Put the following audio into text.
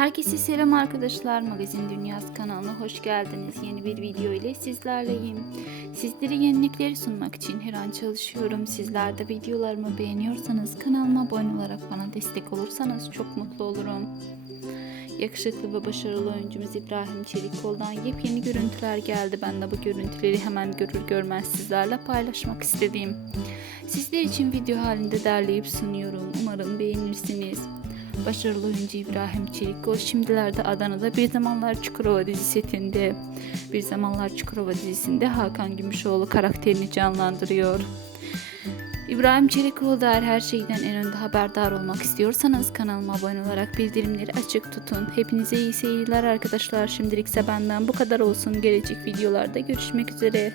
Herkese selam arkadaşlar. Magazin Dünyası kanalına hoş geldiniz. Yeni bir video ile sizlerleyim. Sizlere yenilikleri sunmak için her an çalışıyorum. Sizler de videolarımı beğeniyorsanız kanalıma abone olarak bana destek olursanız çok mutlu olurum. Yakışıklı ve başarılı oyuncumuz İbrahim Çelikkol'dan yepyeni görüntüler geldi. Ben de bu görüntüleri hemen görür görmez sizlerle paylaşmak istedim. Sizler için video halinde derleyip sunuyorum. Umarım beğenirsiniz. Başarılı oyuncu İbrahim Çelikkol şimdilerde Adana'da Bir Zamanlar Çukurova dizi setinde. Bir Zamanlar Çukurova dizisinde Hakan Gümüşoğlu karakterini canlandırıyor. İbrahim Çelikoğlu dair her şeyden en önde haberdar olmak istiyorsanız kanalıma abone olarak bildirimleri açık tutun. Hepinize iyi seyirler arkadaşlar. Şimdilikse benden bu kadar olsun. Gelecek videolarda görüşmek üzere.